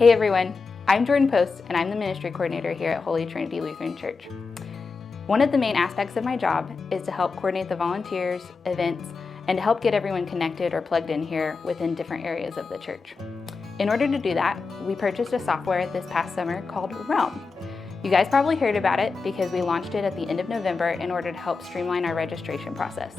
Hey everyone, I'm Jordan Post and I'm the ministry coordinator here at Holy Trinity Lutheran Church. One of the main aspects of my job is to help coordinate the volunteers, events, and to help get everyone connected or plugged in here within different areas of the church. In order to do that, we purchased a software this past summer called Realm. You guys probably heard about it because we launched it at the end of November in order to help streamline our registration process.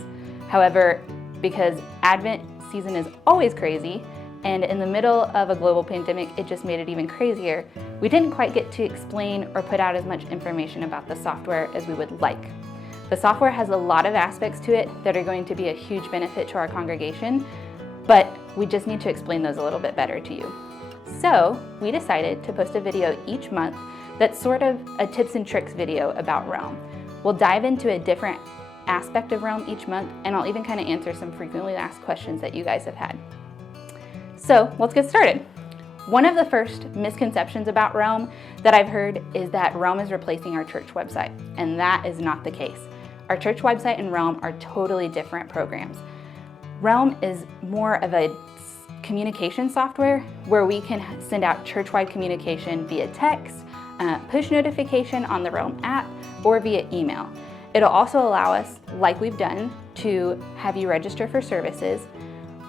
However, because Advent season is always crazy, and in the middle of a global pandemic, it just made it even crazier, we didn't quite get to explain or put out as much information about the software as we would like. The software has a lot of aspects to it that are going to be a huge benefit to our congregation, but we just need to explain those a little bit better to you. So we decided to post a video each month that's sort of a tips and tricks video about Realm. We'll dive into a different aspect of Realm each month, and I'll even kind of answer some frequently asked questions that you guys have had. So let's get started. One of the first misconceptions about Realm that I've heard is that Realm is replacing our church website, and that is not the case. Our church website and Realm are totally different programs. Realm is more of a communication software where we can send out church-wide communication via text, push notification on the Realm app, or via email. It'll also allow us, like we've done, to have you register for services.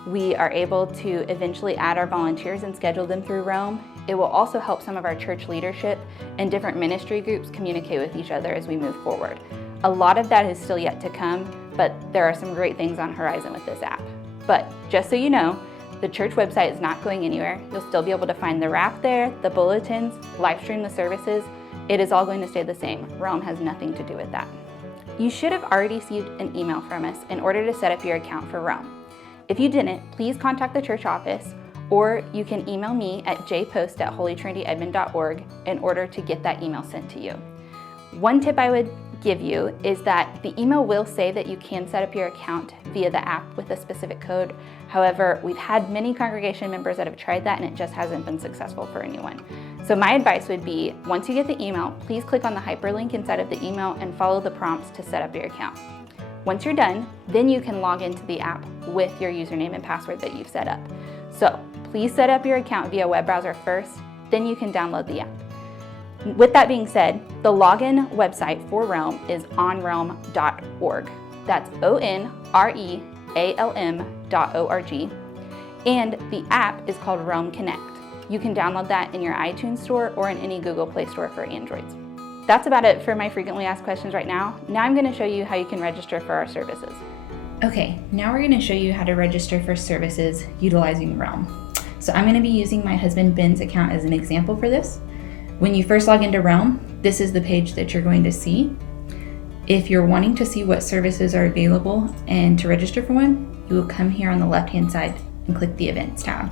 We are able to eventually add our volunteers and schedule them through Realm. It will also help some of our church leadership and different ministry groups communicate with each other as we move forward. A lot of that is still yet to come, but there are some great things on horizon with this app. But just so you know, the church website is not going anywhere. You'll still be able to find the wrap there, the bulletins, live stream the services. It is all going to stay the same. Realm has nothing to do with that. You should have already received an email from us in order to set up your account for Realm. If you didn't, please contact the church office, or you can email me at jpost@holytrinityedmond.org in order to get that email sent to you. One tip I would give you is that the email will say that you can set up your account via the app with a specific code. However, we've had many congregation members that have tried that and it just hasn't been successful for anyone. So my advice would be, once you get the email, please click on the hyperlink inside of the email and follow the prompts to set up your account. Once you're done, then you can log into the app with your username and password that you've set up. So please set up your account via web browser first, then you can download the app. With that being said, the login website for Realm is onrealm.org. That's onrealm.org. And the app is called Realm Connect. You can download that in your iTunes store or in any Google Play Store for Androids. That's about it for my frequently asked questions right now. Now I'm going to show you how you can register for our services. Okay, now we're going to show you how to register for services utilizing Realm. So I'm going to be using my husband Ben's account as an example for this. When you first log into Realm, this is the page that you're going to see. If you're wanting to see what services are available and to register for one, you will come here on the left-hand side and click the Events tab.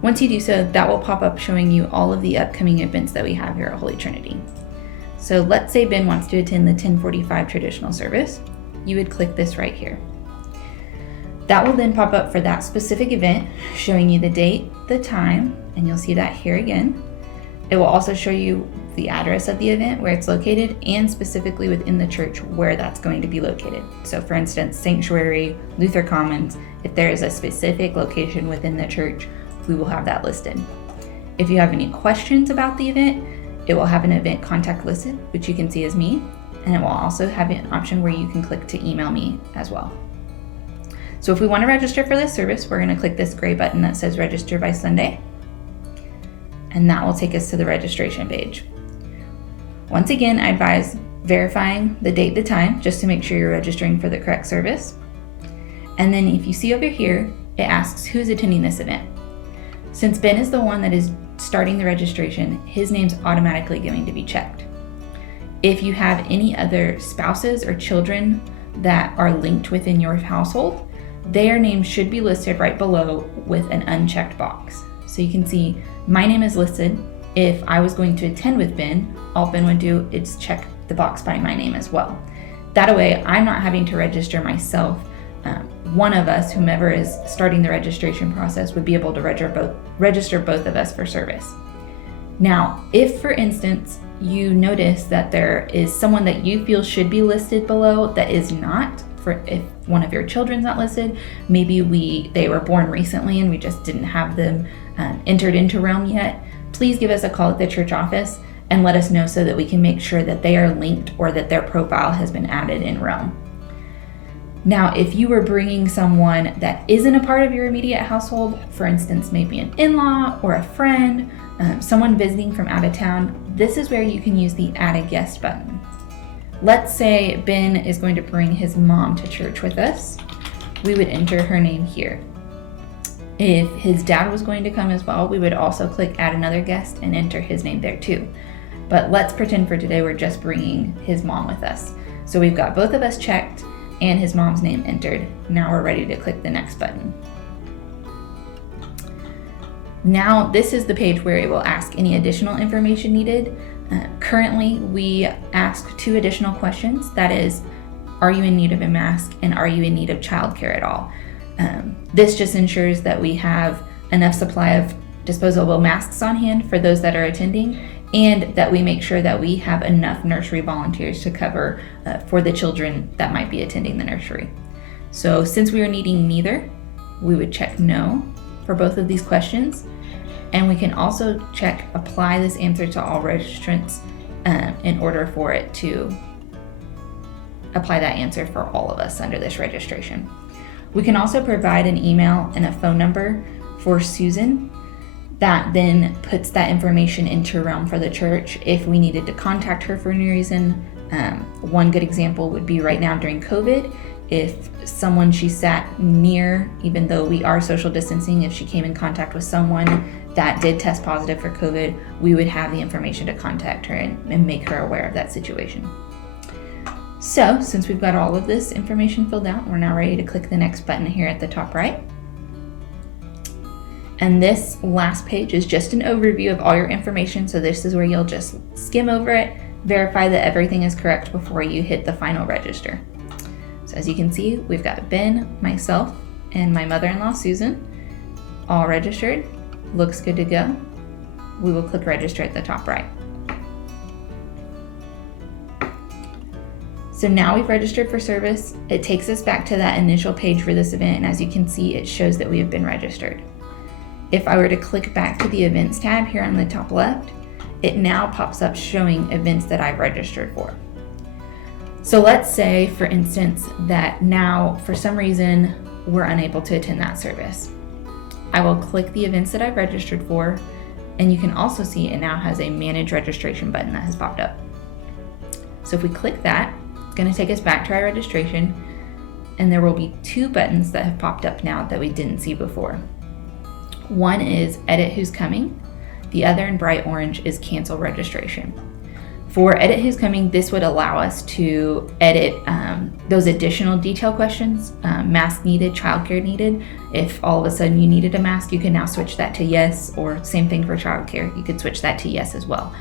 Once you do so, that will pop up showing you all of the upcoming events that we have here at Holy Trinity. So let's say Ben wants to attend the 10:45 traditional service. You would click this right here. That will then pop up for that specific event, showing you the date, the time, and you'll see that here again. It will also show you the address of the event, where it's located, and specifically within the church where that's going to be located. So for instance, Sanctuary, Luther Commons, if there is a specific location within the church, we will have that listed. If you have any questions about the event, it will have an event contact listed, which you can see as me, and it will also have an option where you can click to email me as well. So if we want to register for this service, we're going to click this gray button that says register by Sunday, and that will take us to the registration page. Once again, I advise verifying the date, the time, just to make sure you're registering for the correct service. And then if you see over here, it asks who's attending this event. Since Ben is the one that is starting the registration, his name's automatically going to be checked. If you have any other spouses or children that are linked within your household, their names should be listed right below with an unchecked box. So you can see my name is listed. If I was going to attend with Ben, all Ben would do is check the box by my name as well. That way, I'm not having to register myself. One of us, whomever is starting the registration process, would be able to register both of us for service. Now, if for instance, you notice that there is someone that you feel should be listed below that is not, for if one of your children's not listed. Maybe they were born recently and we just didn't have them entered into Realm yet. Please give us a call at the church office and let us know so that we can make sure that they are linked or that their profile has been added in Realm. Now, if you were bringing someone that isn't a part of your immediate household, for instance, maybe an in-law or a friend, someone visiting from out of town, this is where you can use the Add a Guest button. Let's say Ben is going to bring his mom to church with us. We would enter her name here. If his dad was going to come as well, we would also click Add Another Guest and enter his name there too. But let's pretend for today we're just bringing his mom with us. So we've got both of us checked and his mom's name entered. Now we're ready to click the next button. Now this is the page where it will ask any additional information needed. Currently, we ask 2 additional questions. That is, are you in need of a mask and are you in need of childcare at all? This just ensures that we have enough supply of disposable masks on hand for those that are attending, and that we make sure that we have enough nursery volunteers to cover for the children that might be attending the nursery. So since we are needing neither, we would check no for both of these questions. And we can also check apply this answer to all registrants in order for it to apply that answer for all of us under this registration. We can also provide an email and a phone number for Susan that then puts that information into Realm for the church if we needed to contact her for any reason. One good example would be right now during COVID, if someone she sat near, even though we are social distancing, if she came in contact with someone that did test positive for COVID, we would have the information to contact her and make her aware of that situation. So since we've got all of this information filled out, we're now ready to click the next button here at the top right. And this last page is just an overview of all your information. So this is where you'll just skim over it, verify that everything is correct before you hit the final register. So as you can see, we've got Ben, myself, and my mother-in-law, Susan, all registered. Looks good to go. We will click register at the top right. So now we've registered for service. It takes us back to that initial page for this event, and as you can see, it shows that we have been registered. If I were to click back to the events tab here on the top left, it now pops up showing events that I've registered for. So let's say, for instance, that now for some reason we're unable to attend that service. I will click the events that I've registered for, and you can also see it now has a manage registration button that has popped up. So if we click that, it's going to take us back to our registration, and there will be 2 buttons that have popped up now that we didn't see before. One is edit who's coming. The other in bright orange is cancel registration. For edit who's coming, this would allow us to edit those additional detail questions, mask needed, childcare needed. If all of a sudden you needed a mask, you can now switch that to yes, or same thing for childcare, you could switch that to yes as well.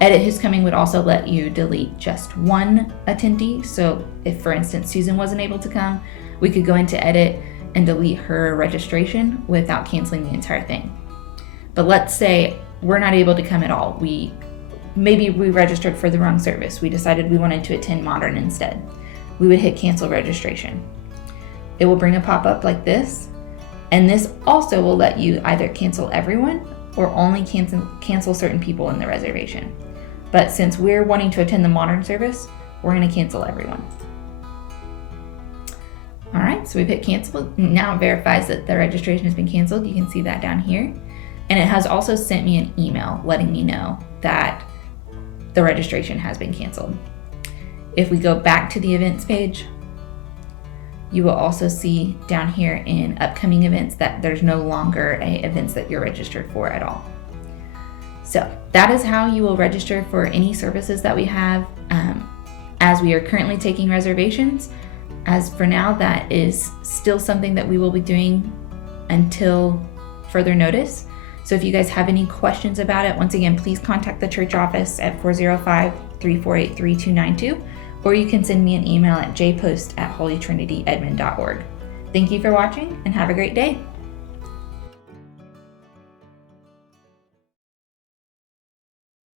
Edit who's coming would also let you delete just one attendee. So if, for instance, Susan wasn't able to come, we could go into edit and delete her registration without canceling the entire thing. But let's say we're not able to come at all. Maybe we registered for the wrong service. We decided we wanted to attend Modern instead. We would hit cancel registration. It will bring a pop-up like this, and this also will let you either cancel everyone or only cancel certain people in the reservation. But since we're wanting to attend the Modern service, we're going to cancel everyone. All right, so we've hit cancel. Now it verifies that the registration has been canceled. You can see that down here. And it has also sent me an email letting me know that the registration has been canceled. If we go back to the events page, you will also see down here in upcoming events that there's no longer events that you're registered for at all. So that is how you will register for any services that we have as we are currently taking reservations. As for now, that is still something that we will be doing until further notice. So if you guys have any questions about it, once again, please contact the church office at 405-348-3292, or you can send me an email at jpost@holytrinityedmond.org. Thank you for watching and have a great day.